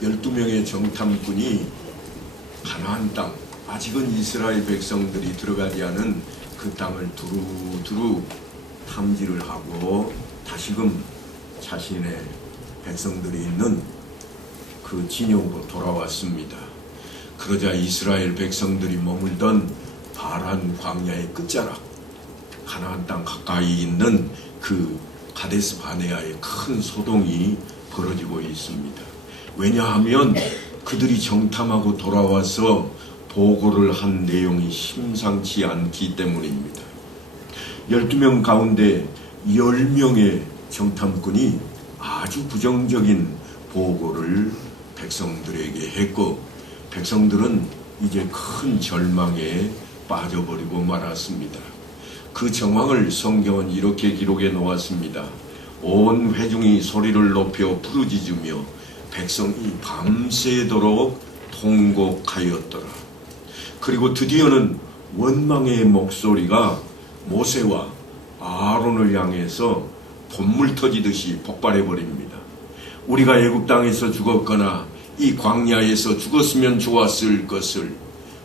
12명의 정탐꾼이 가나안 땅, 아직은 이스라엘 백성들이 들어가지 않은 그 땅을 두루두루 탐지를 하고 다시금 자신의 백성들이 있는 그 진영으로 돌아왔습니다. 그러자 이스라엘 백성들이 머물던 바란 광야의 끝자락, 가나안 땅 가까이 있는 그 가데스 바네아의 큰 소동이 벌어지고 있습니다. 왜냐하면 그들이 정탐하고 돌아와서 보고를 한 내용이 심상치 않기 때문입니다. 12명 가운데 10명의 정탐꾼이 아주 부정적인 보고를 백성들에게 했고, 백성들은 이제 큰 절망에 빠져버리고 말았습니다. 그 정황을 성경은 이렇게 기록해 놓았습니다. 온 회중이 소리를 높여 부르짖으며 백성이 밤새도록 통곡하였더라. 그리고 드디어는 원망의 목소리가 모세와 아론을 향해서 봇물 터지듯이 폭발해 버립니다. 우리가 애굽 땅에서 죽었거나 이 광야에서 죽었으면 좋았을 것을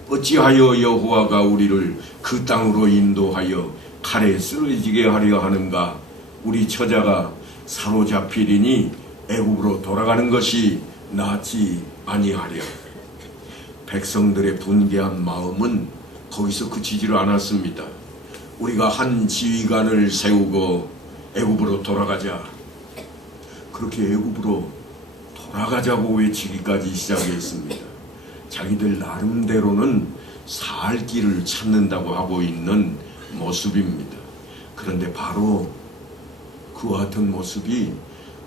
어찌하여 여호와가 우리를 그 땅으로 인도하여 칼에 쓰러지게 하려 하는가? 우리 처자가 사로잡히리니 애굽으로 돌아가는 것이 낫지 아니하랴. 백성들의 분개한 마음은 거기서 그치지를 않았습니다. 우리가 한 지휘관을 세우고 애굽으로 돌아가자, 그렇게 애굽으로 돌아가자고 외치기까지 시작했습니다. 자기들 나름대로는 살 길을 찾는다고 하고 있는 모습입니다. 그런데 바로 그와 같은 모습이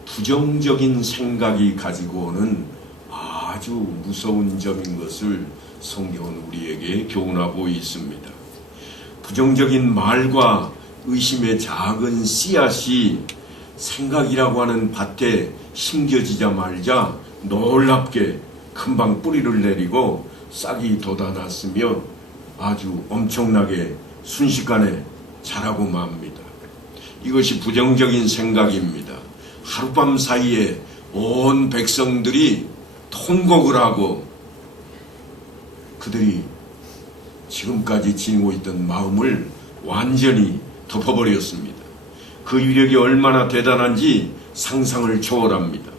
부정적인 생각이 가지고 오는 아주 무서운 점인 것을 성경은 우리에게 교훈하고 있습니다. 부정적인 말과 의심의 작은 씨앗이 생각이라고 하는 밭에 심겨지자마자 놀랍게 금방 뿌리를 내리고 싹이 돋아났으며 아주 엄청나게 순식간에 자라고 맙니다. 이것이 부정적인 생각입니다. 하룻밤 사이에 온 백성들이 통곡을 하고 그들이 지금까지 지니고 있던 마음을 완전히 덮어버렸습니다. 그 위력이 얼마나 대단한지 상상을 초월합니다.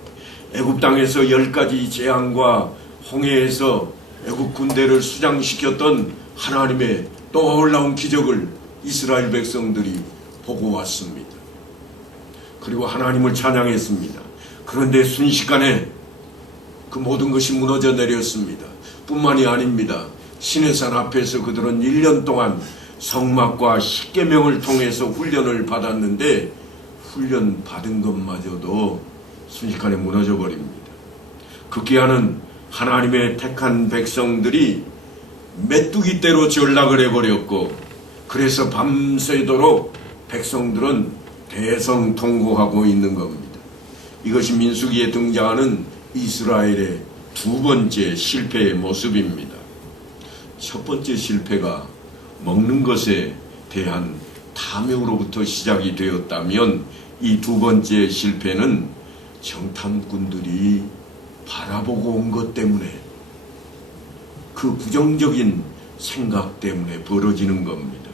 애굽 땅에서 10가지 재앙과 홍해에서 애굽 군대를 수장시켰던 하나님의 놀라운 기적을 이스라엘 백성들이 보고 왔습니다. 그리고 하나님을 찬양했습니다. 그런데 순식간에 그 모든 것이 무너져 내렸습니다. 뿐만이 아닙니다. 시내산 앞에서 그들은 1년 동안 성막과 십계명을 통해서 훈련을 받았는데 훈련 받은 것마저도 순식간에 무너져 버립니다. 급기야는 하나님의 택한 백성들이 메뚜기떼로 전락을 해버렸고, 그래서 밤새도록 백성들은 대성통곡하고 있는 겁니다. 이것이 민수기에 등장하는 이스라엘의 두 번째 실패의 모습입니다. 첫 번째 실패가 먹는 것에 대한 탐욕으로부터 시작이 되었다면, 이 두 번째 실패는 정탐꾼들이 바라보고 온 것 때문에, 그 부정적인 생각 때문에 벌어지는 겁니다.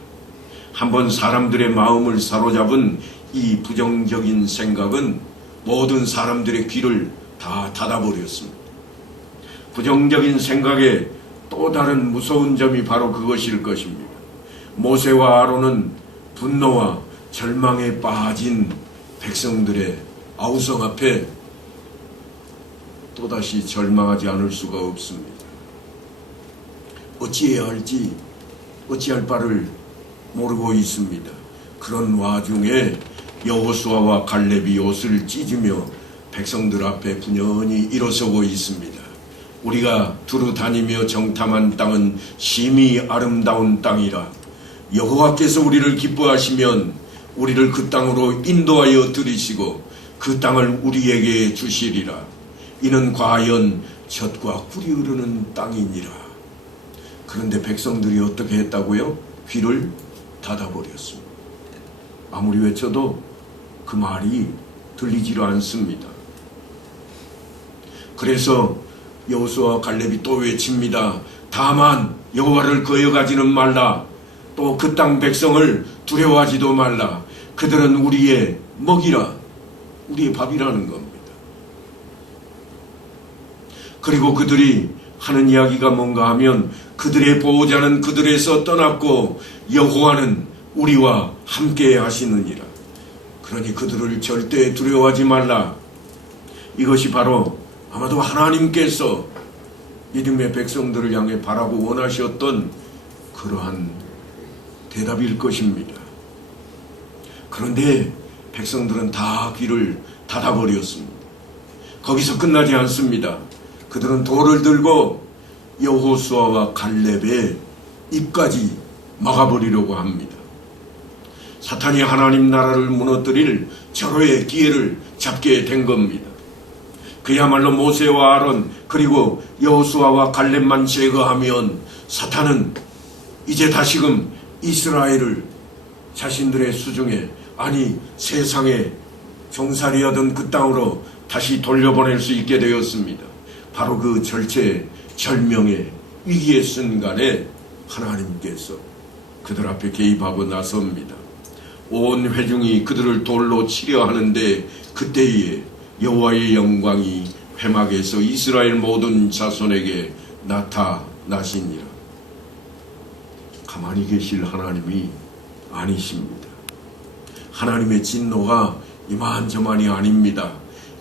한번 사람들의 마음을 사로잡은 이 부정적인 생각은 모든 사람들의 귀를 다 닫아버렸습니다. 부정적인 생각의 또 다른 무서운 점이 바로 그것일 것입니다. 모세와 아론은 분노와 절망에 빠진 백성들의 아우성 앞에 또다시 절망하지 않을 수가 없습니다. 어찌해야 할지 어찌할 바를 모르고 있습니다. 그런 와중에 여호수아와 갈렙이 옷을 찢으며 백성들 앞에 분연히 일어서고 있습니다. 우리가 두루 다니며 정탐한 땅은 심히 아름다운 땅이라. 여호와께서 우리를 기뻐하시면 우리를 그 땅으로 인도하여 들이시고 그 땅을 우리에게 주시리라. 이는 과연 젖과 꿀이 흐르는 땅이니라. 그런데 백성들이 어떻게 했다고요? 귀를 닫아버렸습니다. 아무리 외쳐도 그 말이 들리지를 않습니다. 그래서 여호수아와 갈렙이 또 외칩니다. 다만 여호와를 거역하지는 말라. 또 그 땅 백성을 두려워하지도 말라. 그들은 우리의 먹이라, 우리의 밥이라는 겁니다. 그리고 그들이 하는 이야기가 뭔가 하면 그들의 보호자는 그들에서 떠났고 여호와는 우리와 함께 하시느니라. 그러니 그들을 절대 두려워하지 말라. 이것이 바로 아마도 하나님께서 믿음의 백성들을 향해 바라고 원하셨던 그러한 대답일 것입니다. 그런데 백성들은 다 귀를 닫아버렸습니다. 거기서 끝나지 않습니다. 그들은 돌을 들고 여호수아와 갈렙의 입까지 막아버리려고 합니다. 사탄이 하나님 나라를 무너뜨릴 절호의 기회를 잡게 된 겁니다. 그야말로 모세와 아론 그리고 여호수아와 갈렙만 제거하면 사탄은 이제 다시금 이스라엘을 자신들의 수중에, 아니 세상에 종살이하던 그 땅으로 다시 돌려보낼 수 있게 되었습니다. 바로 그 절체절명의 위기의 순간에 하나님께서 그들 앞에 개입하고 나섭니다. 온 회중이 그들을 돌로 치려 하는데 그때에 여호와의 영광이 회막에서 이스라엘 모든 자손에게 나타나시니라. 가만히 계실 하나님이 아니십니다. 하나님의 진노가 이만저만이 아닙니다.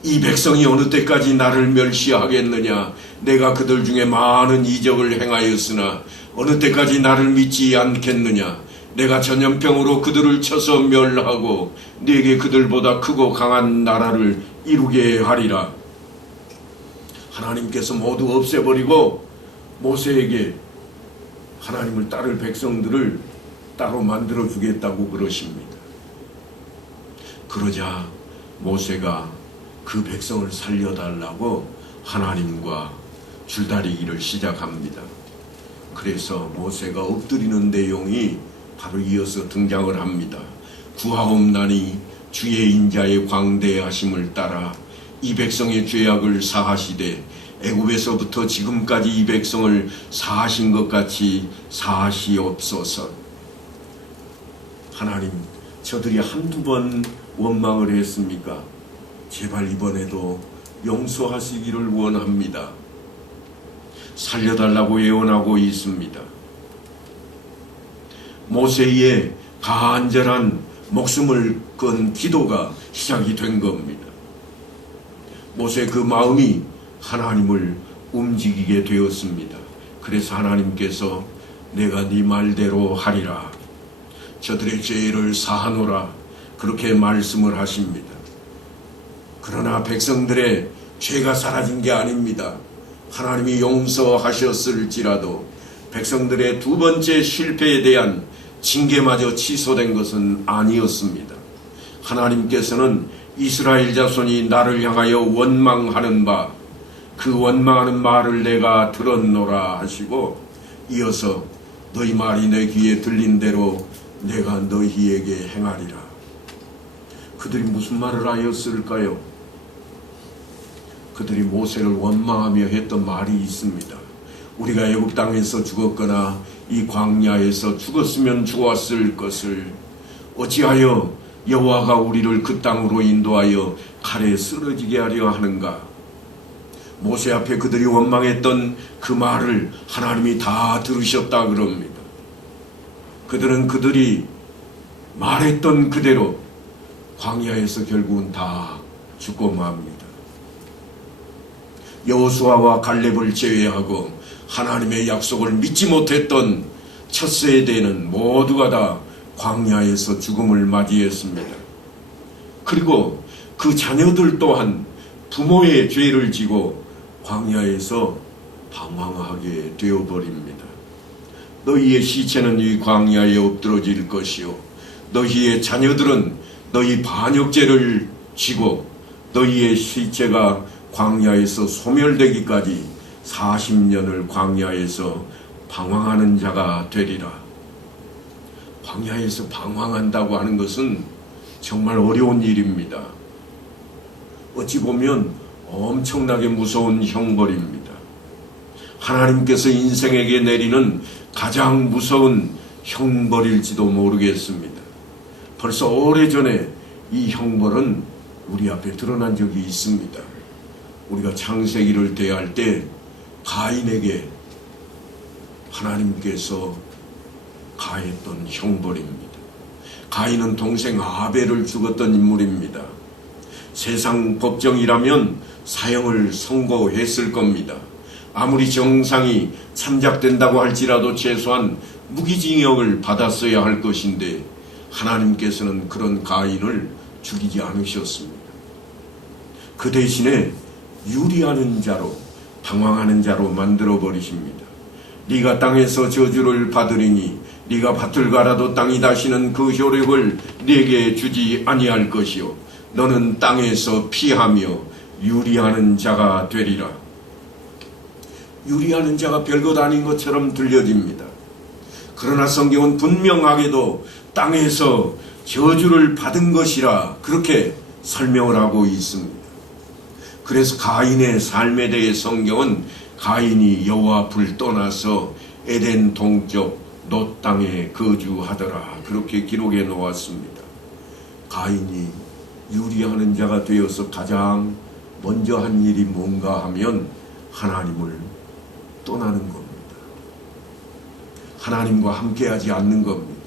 이 백성이 어느 때까지 나를 멸시하겠느냐. 내가 그들 중에 많은 이적을 행하였으나 어느 때까지 나를 믿지 않겠느냐. 내가 전염병으로 그들을 쳐서 멸하고 네게 그들보다 크고 강한 나라를 이루게 하리라. 하나님께서 모두 없애버리고 모세에게 하나님을 따를 백성들을 따로 만들어 주겠다고 그러십니다. 그러자 모세가 그 백성을 살려달라고 하나님과 줄다리기를 시작합니다. 그래서 모세가 엎드리는 내용이 바로 이어서 등장을 합니다. 구하옵나니 주의 인자의 광대하심을 따라 이 백성의 죄악을 사하시되 애굽에서부터 지금까지 이 백성을 사하신 것 같이 사하시옵소서. 하나님, 저들이 한두 번 원망을 했습니까? 제발 이번에도 용서하시기를 원합니다. 살려달라고 예언하고 있습니다. 모세의 간절한 목숨을 건 기도가 시작이 된 겁니다. 모세의 그 마음이 하나님을 움직이게 되었습니다. 그래서 하나님께서 내가 네 말대로 하리라. 저들의 죄를 사하노라. 그렇게 말씀을 하십니다. 그러나 백성들의 죄가 사라진 게 아닙니다. 하나님이 용서하셨을지라도 백성들의 두 번째 실패에 대한 징계마저 취소된 것은 아니었습니다. 하나님께서는 이스라엘 자손이 나를 향하여 원망하는 바, 그 원망하는 말을 내가 들었노라 하시고 이어서 너희 말이 내 귀에 들린 대로 내가 너희에게 행하리라. 그들이 무슨 말을 하였을까요? 그들이 모세를 원망하며 했던 말이 있습니다. 우리가 애굽 땅에서 죽었거나 이 광야에서 죽었으면 좋았을 것을 어찌하여 여호와가 우리를 그 땅으로 인도하여 칼에 쓰러지게 하려 하는가. 모세 앞에 그들이 원망했던 그 말을 하나님이 다 들으셨다 그럽니다. 그들은 그들이 말했던 그대로 광야에서 결국은 다 죽고 맙니다. 여호수아와 갈렙을 제외하고 하나님의 약속을 믿지 못했던 첫 세대는 모두가 다 광야에서 죽음을 맞이했습니다. 그리고 그 자녀들 또한 부모의 죄를 지고 광야에서 방황하게 되어버립니다. 너희의 시체는 이 광야에 엎드러질 것이요 너희의 자녀들은 너희 반역죄를 지고 너희의 시체가 광야에서 소멸되기까지 40년을 광야에서 방황하는 자가 되리라. 광야에서 방황한다고 하는 것은 정말 어려운 일입니다. 어찌 보면 엄청나게 무서운 형벌입니다. 하나님께서 인생에게 내리는 가장 무서운 형벌일지도 모르겠습니다. 벌써 오래전에 이 형벌은 우리 앞에 드러난 적이 있습니다. 우리가 창세기를 대할 때 가인에게 하나님께서 가했던 형벌입니다. 가인은 동생 아벨을 죽었던 인물입니다. 세상 법정이라면 사형을 선고했을 겁니다. 아무리 정상이 참작된다고 할지라도 최소한 무기징역을 받았어야 할 것인데 하나님께서는 그런 가인을 죽이지 않으셨습니다. 그 대신에 유리하는 자로, 방황하는 자로 만들어 버리십니다. 네가 땅에서 저주를 받으리니 네가 밭을 갈아도 땅이 다시는 그 효력을 네게 주지 아니할 것이요 너는 땅에서 피하며 유리하는 자가 되리라. 유리하는 자가 별것 아닌 것처럼 들려집니다. 그러나 성경은 분명하게도 땅에서 저주를 받은 것이라 그렇게 설명을 하고 있습니다. 그래서 가인의 삶에 대해 성경은 가인이 여호와 앞을 떠나서 에덴 동쪽 놋 땅에 거주하더라 그렇게 기록해 놓았습니다. 가인이 유리하는 자가 되어서 가장 먼저 한 일이 뭔가 하면 하나님을 떠나는 겁니다. 하나님과 함께하지 않는 겁니다.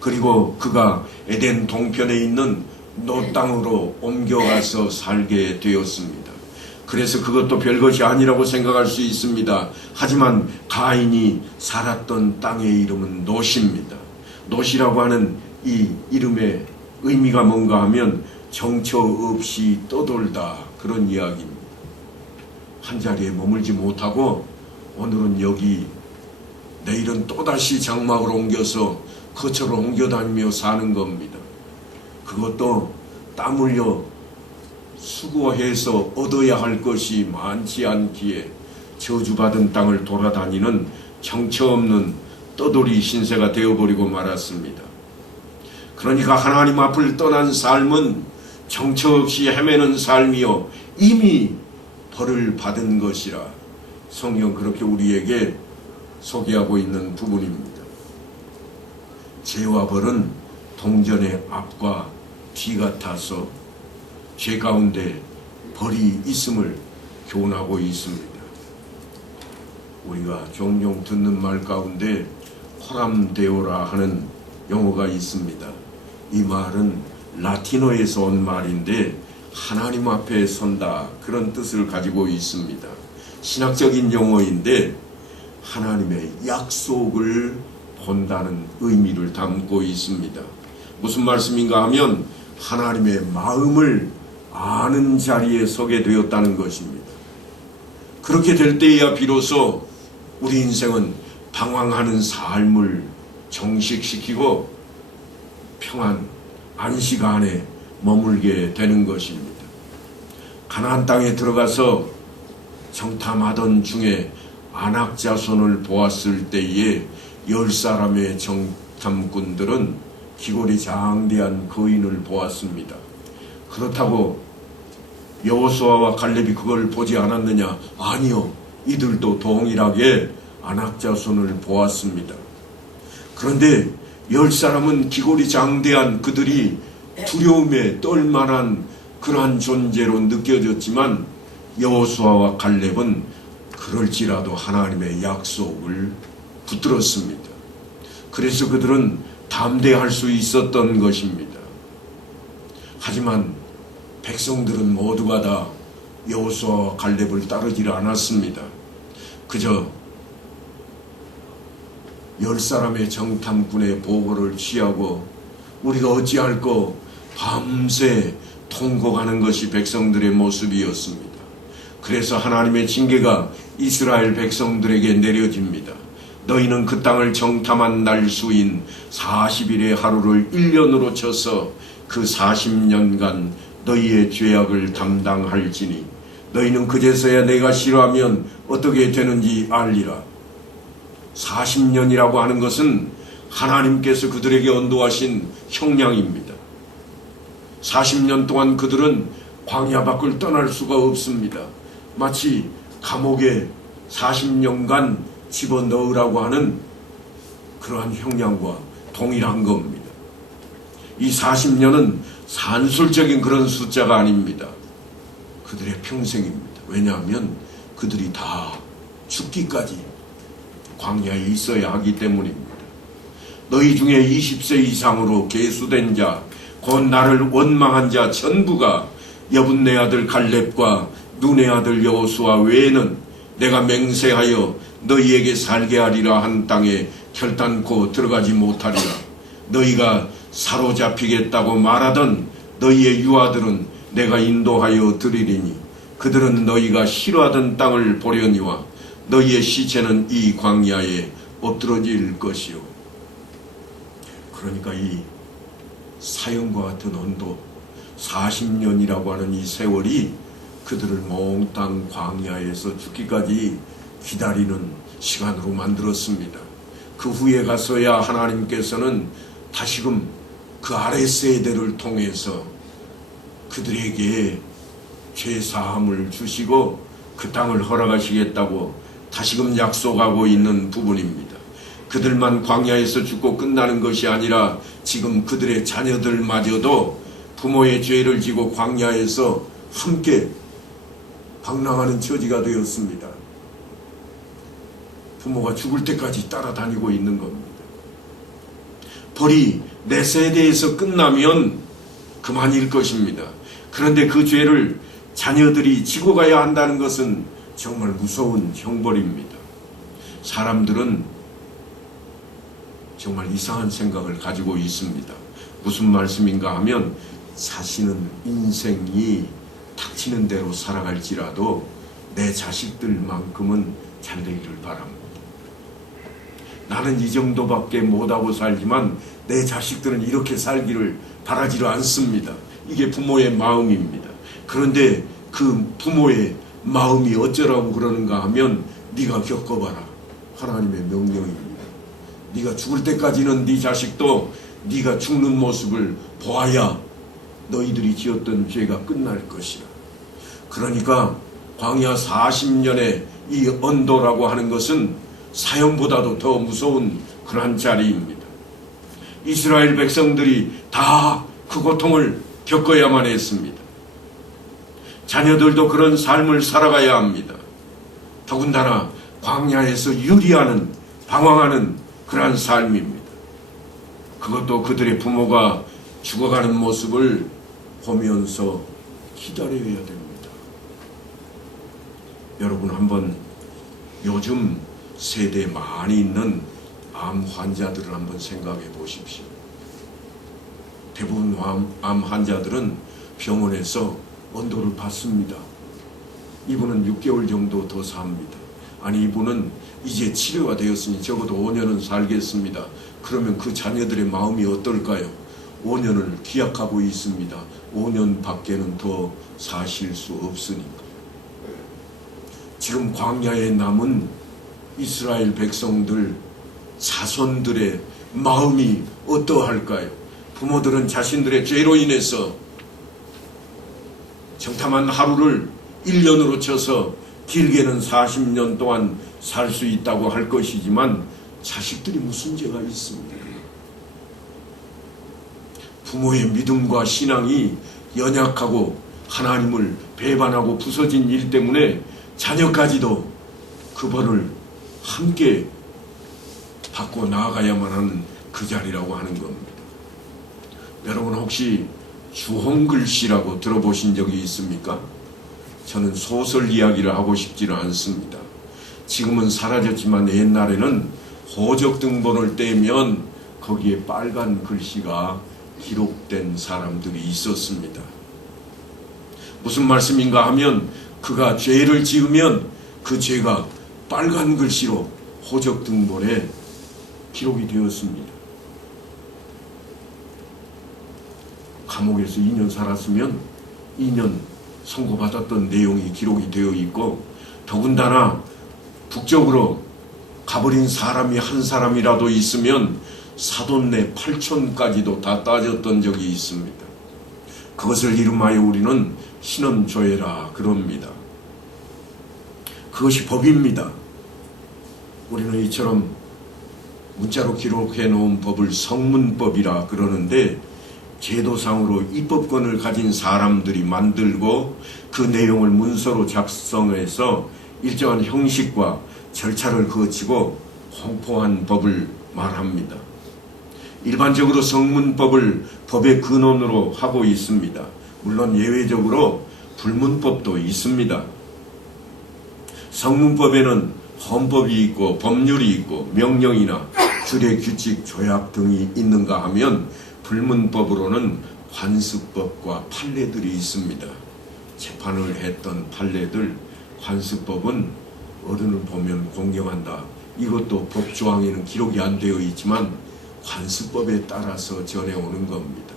그리고 그가 에덴 동편에 있는 놋 땅으로 옮겨가서 살게 되었습니다. 그래서 그것도 별것이 아니라고 생각할 수 있습니다. 하지만 가인이 살았던 땅의 이름은 놋입니다. 놋이라고 하는 이 이름의 의미가 뭔가 하면 정처 없이 떠돌다 그런 이야기입니다. 한자리에 머물지 못하고 오늘은 여기 내일은 또다시 장막으로 옮겨서 거처로 옮겨다니며 사는 겁니다. 그것도 땀 흘려 수고해서 얻어야 할 것이 많지 않기에 저주받은 땅을 돌아다니는 정처 없는 떠돌이 신세가 되어버리고 말았습니다. 그러니까 하나님 앞을 떠난 삶은 정처 없이 헤매는 삶이요 이미 벌을 받은 것이라 성경 그렇게 우리에게 소개하고 있는 부분입니다. 죄와 벌은 동전의 앞과 뒤 같아서 죄 가운데 벌이 있음을 교훈하고 있습니다. 우리가 종종 듣는 말 가운데 코람데오라 하는 용어가 있습니다. 이 말은 라틴어에서 온 말인데 하나님 앞에 선다 그런 뜻을 가지고 있습니다. 신학적인 용어인데 하나님의 약속을 본다는 의미를 담고 있습니다. 무슨 말씀인가 하면 하나님의 마음을 아는 자리에 서게 되었다는 것입니다. 그렇게 될 때에야 비로소 우리 인생은 방황하는 삶을 정식시키고 평안, 안식 안에 머물게 되는 것입니다. 가나안 땅에 들어가서 정탐하던 중에 아낙 자손을 보았을 때에 10사람의 정탐꾼들은 기골이 장대한 거인을 보았습니다. 그렇다고 여호수아와 갈렙이 그걸 보지 않았느냐? 아니요. 이들도 동일하게 아낙 자손을 보았습니다. 그런데 10사람은 기골이 장대한 그들이 두려움에 떨만한 그러한 존재로 느껴졌지만 여호수아와 갈렙은 그럴지라도 하나님의 약속을 붙들었습니다. 그래서 그들은 담대할 수 있었던 것입니다. 하지만 백성들은 모두가 다 여호수아와 갈렙을 따르지 않았습니다. 그저 10사람의 정탐꾼의 보고를 취하고 우리가 어찌할꼬 밤새 통곡하는 것이 백성들의 모습이었습니다. 그래서 하나님의 징계가 이스라엘 백성들에게 내려집니다. 너희는 그 땅을 정탐한 날 수인 40일의 하루를 1년으로 쳐서 그 40년간 너희의 죄악을 담당할지니 너희는 그제서야 내가 싫어하면 어떻게 되는지 알리라. 40년이라고 하는 것은 하나님께서 그들에게 언도하신 형량입니다. 40년 동안 그들은 광야 밖을 떠날 수가 없습니다. 마치 감옥에 40년간 집어넣으라고 하는 그러한 형량과 동일한 겁니다. 이 40년은 산술적인 그런 숫자가 아닙니다. 그들의 평생입니다. 왜냐하면 그들이 다 죽기까지 광야에 있어야 하기 때문입니다. 너희 중에 20세 이상으로 계수된 자, 곧 나를 원망한 자 전부가 여분네 아들 갈렙과 눈의 아들 여호수아 외에는 내가 맹세하여 너희에게 살게 하리라 한 땅에 결단코 들어가지 못하리라. 너희가 사로잡히겠다고 말하던 너희의 유아들은 내가 인도하여 드리리니 그들은 너희가 싫어하던 땅을 보려니와 너희의 시체는 이 광야에 엎드러질 것이요. 그러니까 이 사형과 같은 언도 40년이라고 하는 이 세월이 그들을 몽땅 광야에서 죽기까지 기다리는 시간으로 만들었습니다. 그 후에 가서야 하나님께서는 다시금 그 아래 세대를 통해서 그들에게 죄사함을 주시고 그 땅을 허락하시겠다고 다시금 약속하고 있는 부분입니다. 그들만 광야에서 죽고 끝나는 것이 아니라 지금 그들의 자녀들마저도 부모의 죄를 지고 광야에서 함께 방랑하는 처지가 되었습니다. 부모가 죽을 때까지 따라다니고 있는 겁니다. 벌이 내 세대에서 끝나면 그만일 것입니다. 그런데 그 죄를 자녀들이 지고 가야 한다는 것은 정말 무서운 형벌입니다. 사람들은 정말 이상한 생각을 가지고 있습니다. 무슨 말씀인가 하면 자신은 인생이 닥치는 대로 살아갈지라도 내 자식들만큼은 잘 되기를 바랍니다. 나는 이 정도밖에 못하고 살지만 내 자식들은 이렇게 살기를 바라지를 않습니다. 이게 부모의 마음입니다. 그런데 그 부모의 마음이 어쩌라고 그러는가 하면 네가 겪어봐라. 하나님의 명령입니다. 네가 죽을 때까지는 네 자식도 네가 죽는 모습을 보아야 너희들이 지었던 죄가 끝날 것이라. 그러니까 광야 40년의 이 언도라고 하는 것은 사형보다도 더 무서운 그러한 자리입니다. 이스라엘 백성들이 다 그 고통을 겪어야만 했습니다. 자녀들도 그런 삶을 살아가야 합니다. 더군다나 광야에서 유리하는, 방황하는 그러한 삶입니다. 그것도 그들의 부모가 죽어가는 모습을 보면서 기다려야 됩니다. 여러분 한번 요즘 세대에 많이 있는 암 환자들을 한번 생각해 보십시오. 대부분 암 환자들은 병원에서 언도를 받습니다. 이분은 6개월 정도 더 삽니다. 아니 이분은 이제 치료가 되었으니 적어도 5년은 살겠습니다. 그러면 그 자녀들의 마음이 어떨까요? 5년을 기약하고 있습니다. 5년 밖에는 더 사실 수 없으니까. 지금 광야에 남은 이스라엘 백성들, 자손들의 마음이 어떠할까요? 부모들은 자신들의 죄로 인해서 정탐한 하루를 1년으로 쳐서 길게는 40년 동안 살 수 있다고 할 것이지만 자식들이 무슨 죄가 있습니까? 부모의 믿음과 신앙이 연약하고 하나님을 배반하고 부서진 일 때문에 자녀까지도 그 벌을 함께 받고 나아가야만 하는 그 자리라고 하는 겁니다. 여러분 혹시 주홍글씨라고 들어보신 적이 있습니까? 저는 소설 이야기를 하고 싶지는 않습니다. 지금은 사라졌지만 옛날에는 호적 등본을 떼면 거기에 빨간 글씨가 기록된 사람들이 있었습니다. 무슨 말씀인가 하면 그가 죄를 지으면 그 죄가 빨간 글씨로 호적 등본에 기록이 되었습니다. 감옥에서 2년 살았으면 2년 선고받았던 내용이 기록이 되어 있고, 더군다나 북쪽으로 가버린 사람이 한 사람이라도 있으면 사돈네 8촌까지도 다 따졌던 적이 있습니다. 그것을 이름하여 우리는 신음조회라 그럽니다. 그것이 법입니다. 우리는 이처럼 문자로 기록해 놓은 법을 성문법이라 그러는데, 제도상으로 입법권을 가진 사람들이 만들고 그 내용을 문서로 작성해서 일정한 형식과 절차를 거치고 공포한 법을 말합니다. 일반적으로 성문법을 법의 근원으로 하고 있습니다. 물론 예외적으로 불문법도 있습니다. 성문법에는 헌법이 있고 법률이 있고 명령이나 규례, 규칙, 조약 등이 있는가 하면, 불문법으로는 관습법과 판례들이 있습니다. 재판을 했던 판례들, 관습법은 어른을 보면 공경한다. 이것도 법조항에는 기록이 안 되어 있지만 관습법에 따라서 전해오는 겁니다.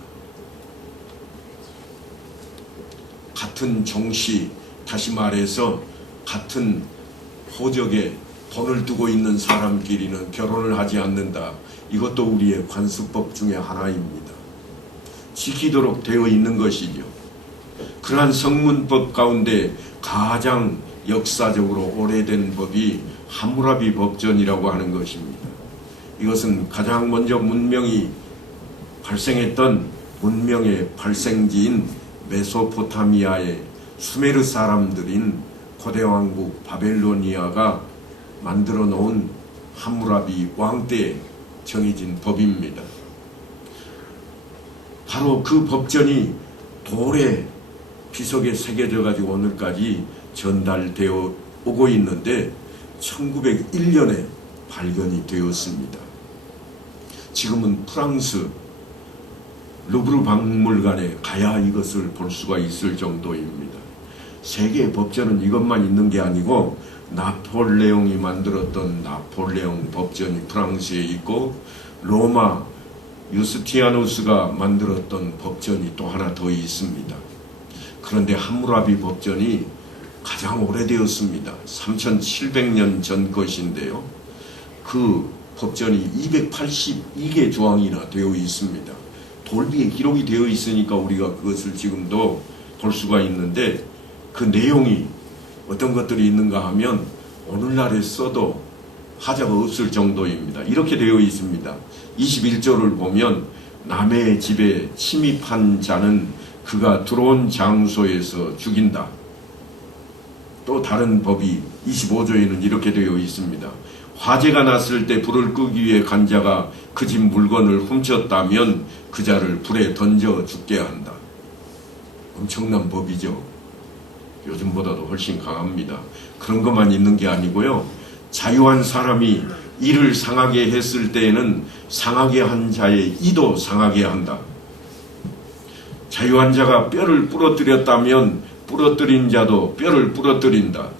같은 종씨, 다시 말해서 같은 호적에 돈을 두고 있는 사람끼리는 결혼을 하지 않는다. 이것도 우리의 관습법 중에 하나입니다. 지키도록 되어 있는 것이죠. 그러한 성문법 가운데 가장 역사적으로 오래된 법이 함무라비 법전이라고 하는 것입니다. 이것은 가장 먼저 문명이 발생했던 문명의 발생지인 메소포타미아의 수메르 사람들인 고대왕국 바벨로니아가 만들어 놓은 함무라비 왕 때에 정해진 법입니다. 바로 그 법전이 돌에 비석에 새겨져 가지고 오늘까지 전달되어 오고 있는데 1901년에 발견이 되었습니다. 지금은 프랑스 루브르 박물관에 가야 이것을 볼 수가 있을 정도입니다. 세계의 법전은 이것만 있는 게 아니고 나폴레옹이 만들었던 나폴레옹 법전이 프랑스에 있고, 로마 유스티아누스가 만들었던 법전이 또 하나 더 있습니다. 그런데 함무라비 법전이 가장 오래되었습니다. 3700년 전 것인데요. 그 법전이 282개 조항이나 되어 있습니다. 돌비에 기록이 되어 있으니까 우리가 그것을 지금도 볼 수가 있는데, 그 내용이 어떤 것들이 있는가 하면 오늘날에 써도 하자가 없을 정도입니다. 이렇게 되어 있습니다. 21절을 보면 남의 집에 침입한 자는 그가 들어온 장소에서 죽인다. 또 다른 법이 25조에는 이렇게 되어 있습니다. 화재가 났을 때 불을 끄기 위해 간 자가 그 집 물건을 훔쳤다면 그 자를 불에 던져 죽게 한다. 엄청난 법이죠. 요즘보다도 훨씬 강합니다. 그런 것만 있는 게 아니고요. 자유한 사람이 이를 상하게 했을 때에는 상하게 한 자의 이도 상하게 한다. 자유한 자가 뼈를 부러뜨렸다면 부러뜨린 자도 뼈를 부러뜨린다.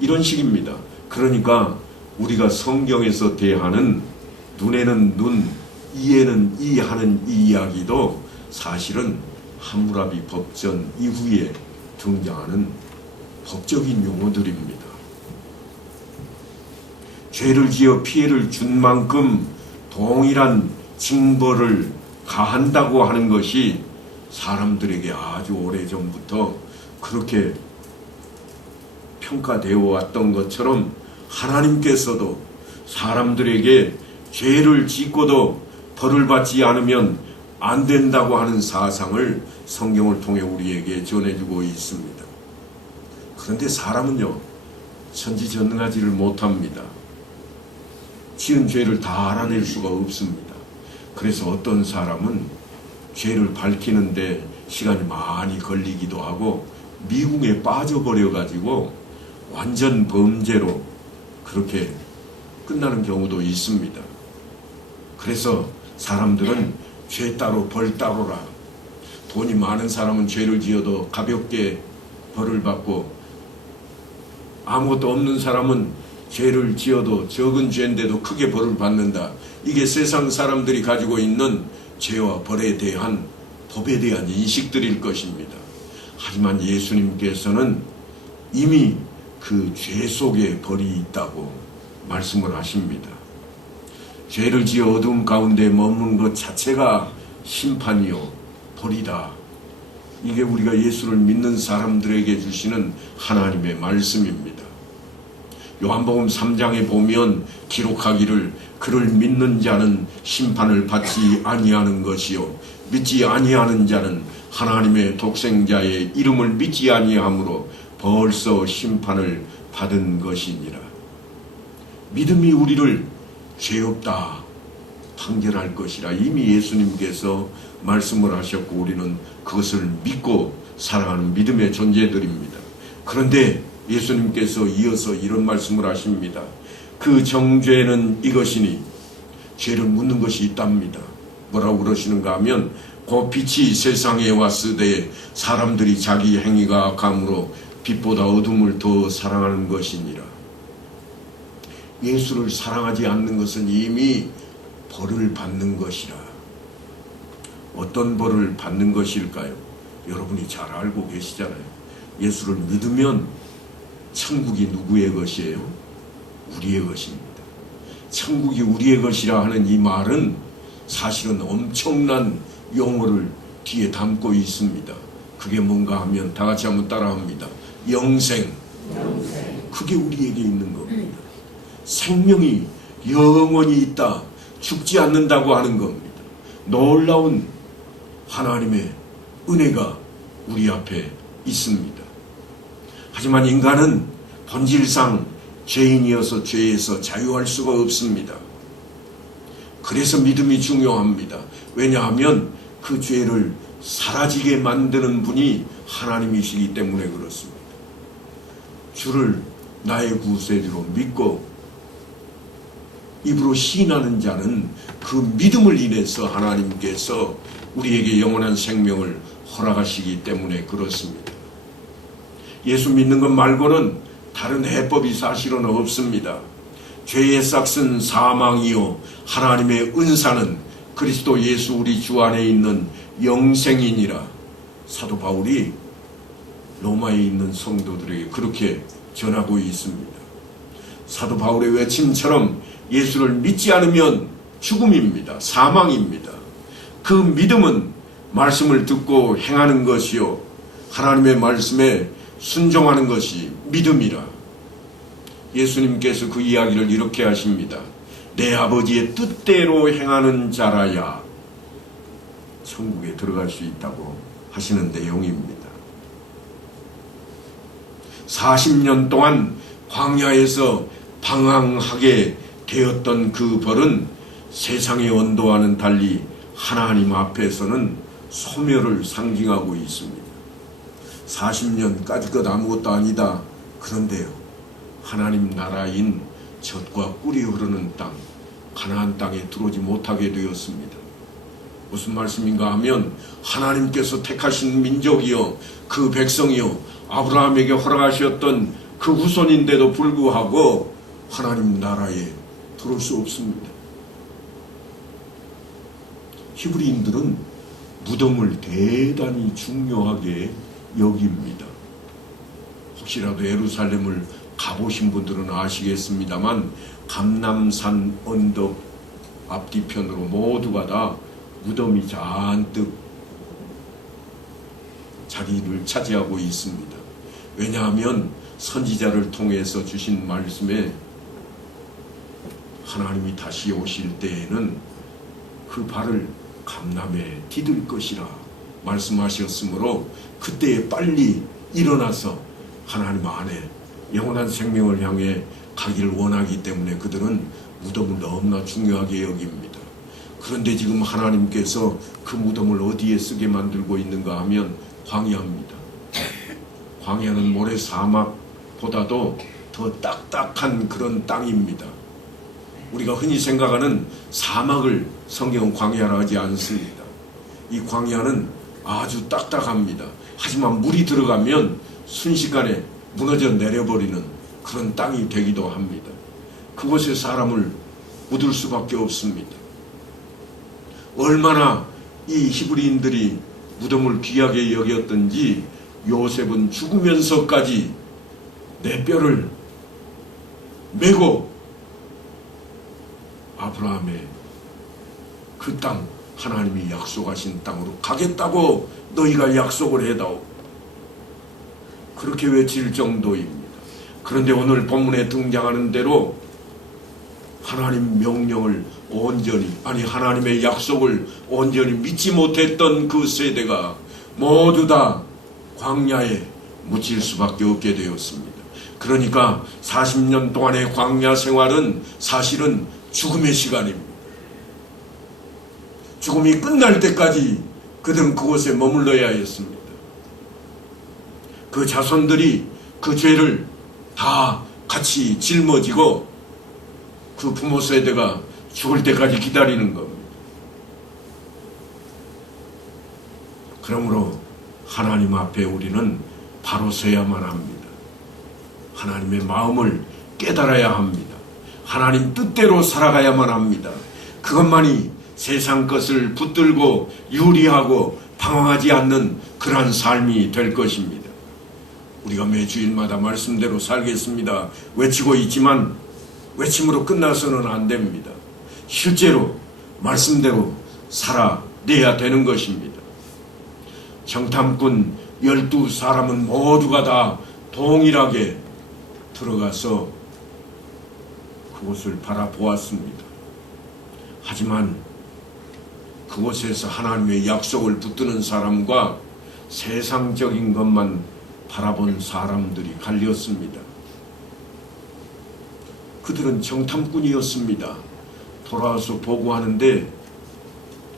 이런 식입니다. 그러니까 우리가 성경에서 대하는 눈에는 눈, 이에는 이 하는 이 이야기도 사실은 함무라비 법전 이후에 등장하는 법적인 용어들입니다. 죄를 지어 피해를 준 만큼 동일한 징벌을 가한다고 하는 것이 사람들에게 아주 오래전부터 그렇게 평가되어 왔던 것처럼, 하나님께서도 사람들에게 죄를 짓고도 벌을 받지 않으면 안 된다고 하는 사상을 성경을 통해 우리에게 전해주고 있습니다. 그런데 사람은요, 천지전능하지를 못합니다. 지은 죄를 다 알아낼 수가 없습니다. 그래서 어떤 사람은 죄를 밝히는데 시간이 많이 걸리기도 하고 미궁에 빠져버려가지고 완전 범죄로 그렇게 끝나는 경우도 있습니다. 그래서 사람들은 죄 따로 벌 따로라. 돈이 많은 사람은 죄를 지어도 가볍게 벌을 받고, 아무것도 없는 사람은 죄를 지어도 적은 죄인데도 크게 벌을 받는다. 이게 세상 사람들이 가지고 있는 죄와 벌에 대한 법에 대한 인식들일 것입니다. 하지만 예수님께서는 이미 그 죄 속에 벌이 있다고 말씀을 하십니다. 죄를 지어 어두움 가운데 머무는 것 자체가 심판이요 벌이다. 이게 우리가 예수를 믿는 사람들에게 주시는 하나님의 말씀입니다. 요한복음 3장에 보면 기록하기를 그를 믿는 자는 심판을 받지 아니하는 것이요 믿지 아니하는 자는 하나님의 독생자의 이름을 믿지 아니하므로 벌써 심판을 받은 것이니라. 믿음이 우리를 죄 없다 판결할 것이라 이미 예수님께서 말씀을 하셨고 우리는 그것을 믿고 살아가는 믿음의 존재들입니다. 그런데 예수님께서 이어서 이런 말씀을 하십니다. 그 정죄는 이것이니 죄를 묻는 것이 있답니다. 뭐라고 그러시는가 하면 그 빛이 세상에 왔으되 사람들이 자기 행위가 악함으로 빛보다 어둠을 더 사랑하는 것이니라. 예수를 사랑하지 않는 것은 이미 벌을 받는 것이라. 어떤 벌을 받는 것일까요? 여러분이 잘 알고 계시잖아요. 예수를 믿으면 천국이 누구의 것이에요? 우리의 것입니다. 천국이 우리의 것이라 하는 이 말은 사실은 엄청난 용어를 뒤에 담고 있습니다. 그게 뭔가 하면 다 같이 한번 따라합니다. 영생. 그게 우리에게 있는 겁니다. 생명이 영원히 있다. 죽지 않는다고 하는 겁니다. 놀라운 하나님의 은혜가 우리 앞에 있습니다. 하지만 인간은 본질상 죄인이어서 죄에서 자유할 수가 없습니다. 그래서 믿음이 중요합니다. 왜냐하면 그 죄를 사라지게 만드는 분이 하나님이시기 때문에 그렇습니다. 주를 나의 구세주로 믿고 입으로 시인하는 자는 그 믿음을 인해서 하나님께서 우리에게 영원한 생명을 허락하시기 때문에 그렇습니다. 예수 믿는 것 말고는 다른 해법이 사실은 없습니다. 죄의 삭은 사망이요 하나님의 은사는 그리스도 예수 우리 주 안에 있는 영생이니라. 사도 바울이 로마에 있는 성도들에게 그렇게 전하고 있습니다. 사도 바울의 외침처럼 예수를 믿지 않으면 죽음입니다. 사망입니다. 그 믿음은 말씀을 듣고 행하는 것이요 하나님의 말씀에 순종하는 것이 믿음이라. 예수님께서 그 이야기를 이렇게 하십니다. 내 아버지의 뜻대로 행하는 자라야 천국에 들어갈 수 있다고 하시는 내용입니다. 40년 동안 광야에서 방황하게 되었던 그 벌은 세상의 온도와는 달리 하나님 앞에서는 소멸을 상징하고 있습니다. 40년 까짓것 아무것도 아니다. 그런데요, 하나님 나라인 젖과 꿀이 흐르는 땅, 가나안 땅에 들어오지 못하게 되었습니다. 무슨 말씀인가 하면 하나님께서 택하신 민족이요 그 백성이요 아브라함에게 허락하셨던 그 후손인데도 불구하고 하나님 나라에 들어올 수 없습니다. 히브리인들은 무덤을 대단히 중요하게 여깁니다. 혹시라도 예루살렘을 가보신 분들은 아시겠습니다만 감람산 언덕 앞뒤편으로 모두가 다 무덤이 잔뜩 자리를 차지하고 있습니다. 왜냐하면 선지자를 통해서 주신 말씀에 하나님이 다시 오실 때에는 그 발을 감람에 디딜 것이라 말씀하셨으므로 그때에 빨리 일어나서 하나님 안에 영원한 생명을 향해 가기를 원하기 때문에 그들은 무덤을 너무나 중요하게 여깁니다. 그런데 지금 하나님께서 그 무덤을 어디에 쓰게 만들고 있는가 하면 광야입니다. 광야는 모래 사막보다도 더 딱딱한 그런 땅입니다. 우리가 흔히 생각하는 사막을 성경은 광야라 하지 않습니다. 이 광야는 아주 딱딱합니다. 하지만 물이 들어가면 순식간에 무너져 내려버리는 그런 땅이 되기도 합니다. 그곳에 사람을 묻을 수밖에 없습니다. 얼마나 이 히브리인들이 무덤을 귀하게 여겼던지 요셉은 죽으면서까지 내 뼈를 메고 아브라함의 그 땅 하나님이 약속하신 땅으로 가겠다고 너희가 약속을 해다오. 그렇게 외칠 정도입니다. 그런데 오늘 본문에 등장하는 대로 하나님 명령을 온전히, 아니 하나님의 약속을 온전히 믿지 못했던 그 세대가 모두 다 광야에 묻힐 수밖에 없게 되었습니다. 그러니까 40년 동안의 광야 생활은 사실은 죽음의 시간입니다. 죽음이 끝날 때까지 그들은 그곳에 머물러야 했습니다. 그 자손들이 그 죄를 다 같이 짊어지고 그 부모 세대가 죽을 때까지 기다리는 겁니다. 그러므로 하나님 앞에 우리는 바로 서야만 합니다. 하나님의 마음을 깨달아야 합니다. 하나님 뜻대로 살아가야만 합니다. 그것만이 세상 것을 붙들고 유리하고 방황하지 않는 그러한 삶이 될 것입니다. 우리가 매 주일마다 말씀대로 살겠습니다 외치고 있지만 외침으로 끝나서는 안 됩니다. 실제로 말씀대로 살아내야 되는 것입니다. 정탐꾼 12사람은 모두가 다 동일하게 들어가서 그곳을 바라보았습니다. 하지만 그곳에서 하나님의 약속을 붙드는 사람과 세상적인 것만 바라본 사람들이 갈렸습니다. 그들은 정탐꾼이었습니다. 돌아와서 보고하는데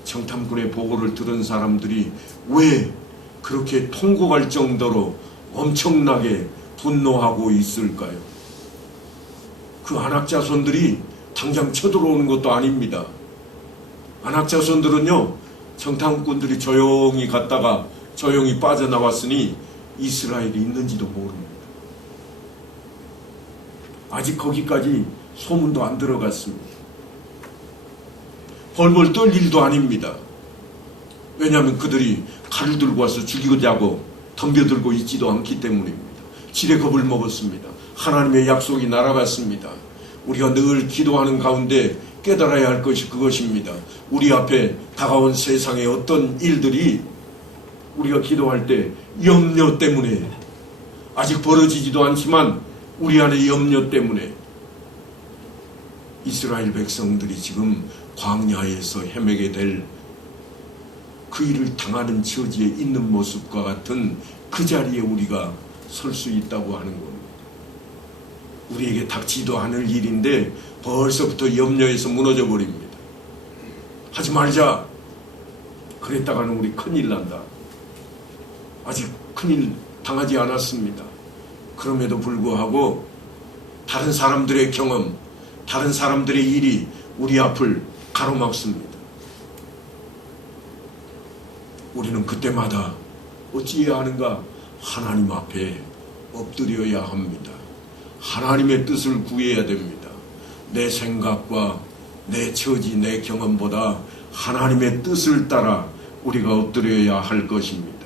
정탐꾼의 보고를 들은 사람들이 왜 그렇게 통곡할 정도로 엄청나게 분노하고 있을까요? 그 안악자손들이 당장 쳐들어오는 것도 아닙니다. 안악자손들은요, 정탐꾼들이 조용히 갔다가 조용히 빠져나왔으니 이스라엘이 있는지도 모릅니다. 아직 거기까지 소문도 안 들어갔습니다. 벌벌 떨 일도 아닙니다. 왜냐하면 그들이 칼을 들고 와서 죽이자고 덤벼들고 있지도 않기 때문입니다. 지레 겁을 먹었습니다. 하나님의 약속이 날아갔습니다. 우리가 늘 기도하는 가운데 깨달아야 할 것이 그것입니다. 우리 앞에 다가온 세상의 어떤 일들이 우리가 기도할 때 염려 때문에, 아직 벌어지지도 않지만 우리 안의 염려 때문에 이스라엘 백성들이 지금 광야에서 헤매게 될 그 일을 당하는 처지에 있는 모습과 같은 그 자리에 우리가 설 수 있다고 하는 겁니다. 우리에게 닥치지도 않을 일인데 벌써부터 염려해서 무너져 버립니다. 하지 말자. 그랬다가는 우리 큰일 난다. 아직 큰일 당하지 않았습니다. 그럼에도 불구하고 다른 사람들의 경험, 다른 사람들의 일이 우리 앞을 가로막습니다. 우리는 그때마다 어찌해야 하는가? 하나님 앞에 엎드려야 합니다. 하나님의 뜻을 구해야 됩니다. 내 생각과 내 처지, 내 경험보다 하나님의 뜻을 따라 우리가 엎드려야 할 것입니다.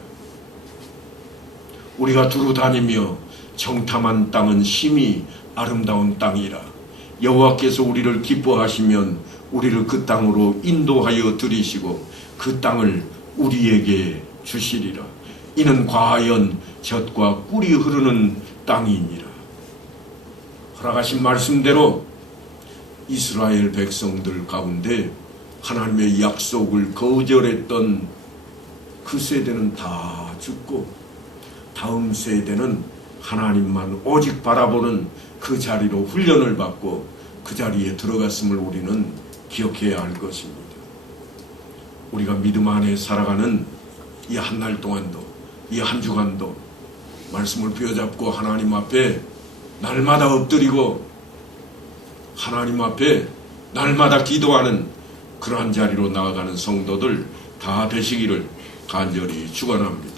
우리가 두루 다니며 정탐한 땅은 심히 아름다운 땅이라. 여호와께서 우리를 기뻐하시면 우리를 그 땅으로 인도하여 들이시고 그 땅을 우리에게 주시리라. 이는 과연 젖과 꿀이 흐르는 땅이니라. 허락하신 말씀대로 이스라엘 백성들 가운데 하나님의 약속을 거절했던 그 세대는 다 죽고 다음 세대는 하나님만 오직 바라보는 그 자리로 훈련을 받고 그 자리에 들어갔음을 우리는 기억해야 할 것입니다. 우리가 믿음 안에 살아가는 이 한 날 동안도, 이 한 주간도 말씀을 부여잡고 하나님 앞에 날마다 엎드리고 하나님 앞에 날마다 기도하는 그러한 자리로 나아가는 성도들 다 되시기를 간절히 축원합니다.